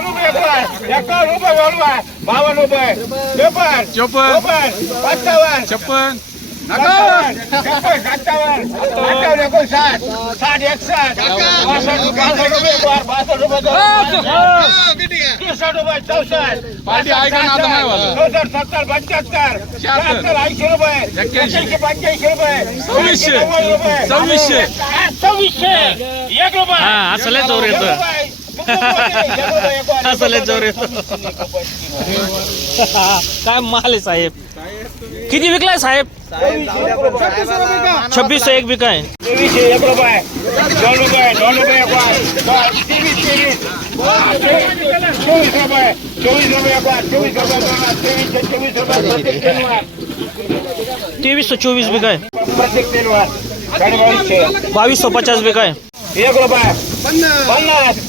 बावन रुपये चोपन चोपन पंचावन्न छप्पन अठ्ठावन्न एकोणसाठ साठ एकसठ रुपये रुपये सत्तर रुपये रुपये सव्वीसशे सव्वीसशे एक रुपये असं लय माल आहे साहेब किती विकलाय साहेब छब्बीस सौ एक बिका है तेवीस सौ चौबीस बिका है बाईस सौ पचास बिका है एक रुपए पन्नास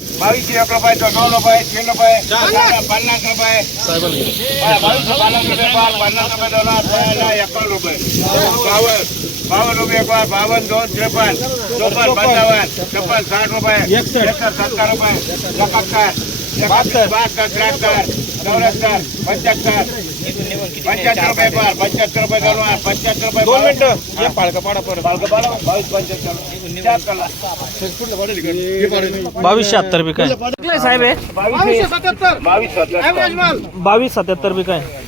બાવીસ એકલો તો ડોલો ભાઈ છેલ્લો ભાઈ પન્નાસ રૂપિયા પન્નાસ રૂપિયા પન્નાસ રૂપિયા એકલ રૂપિયા બાવન રૂપિયા એકવાર બાવન દોન ત્રેપન ચોપન પંચાવન છપ્પન સાઠ રૂપિયા એકસઠ સત્તર રૂપિયા લખતર બહાત્તર ત્રેસઠ चौऱ्याहत्तर पंच्याहत्तर पंचाहत्तर रुपये पार पंचाहत्तर रुपये गलवार पंचाहत्तर रुपये दोन मिनिटं पाडा परत पाडा बावीस पंचाहत्तर बावीस शहात्तर बी काय साहेब आहे बावीस सत्याहत्तर बावीस सत्याहत्तर बी काय